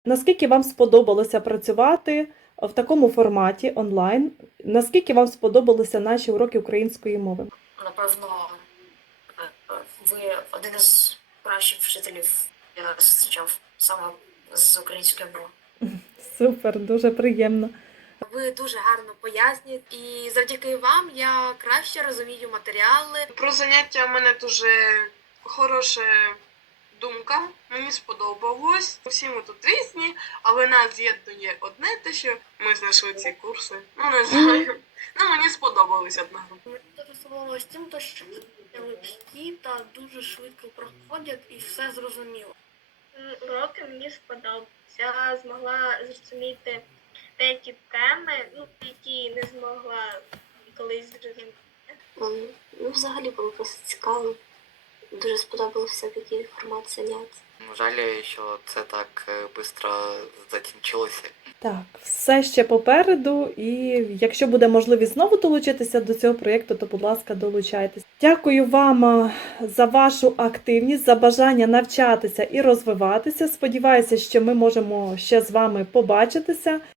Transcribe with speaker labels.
Speaker 1: Наскільки вам сподобалося працювати в такому форматі онлайн? Наскільки вам сподобалися наші уроки української мови?
Speaker 2: Напевно, ви один із кращих вчителів я зустрічав саме з української мови.
Speaker 1: Супер, дуже приємно.
Speaker 3: Ви дуже гарно пояснюєте, і завдяки вам я краще розумію матеріали.
Speaker 4: Про заняття в мене дуже хороша думка. Мені сподобалось. Всі ми тут різні, але нас з'єднує одне те, що ми знайшли ці курси. Ну, не знаю. Ну, мені сподобалось одного.
Speaker 3: Мені дуже сподобалось тим, що легкі та дуже швидко проходять і все зрозуміло.
Speaker 5: Уроки мені сподобалися. Я змогла зрозуміти деякі теми, які не змогла колись зрозуміти.
Speaker 6: Ну, взагалі було просто цікаво. Дуже сподобався такий формат занять.
Speaker 7: Жаль, що це так швидко закінчилося.
Speaker 1: Так, все ще попереду, і якщо буде можливість знову долучитися до цього проєкту, то, будь ласка, долучайтесь. Дякую вам за вашу активність, за бажання навчатися і розвиватися. Сподіваюся, що ми можемо ще з вами побачитися.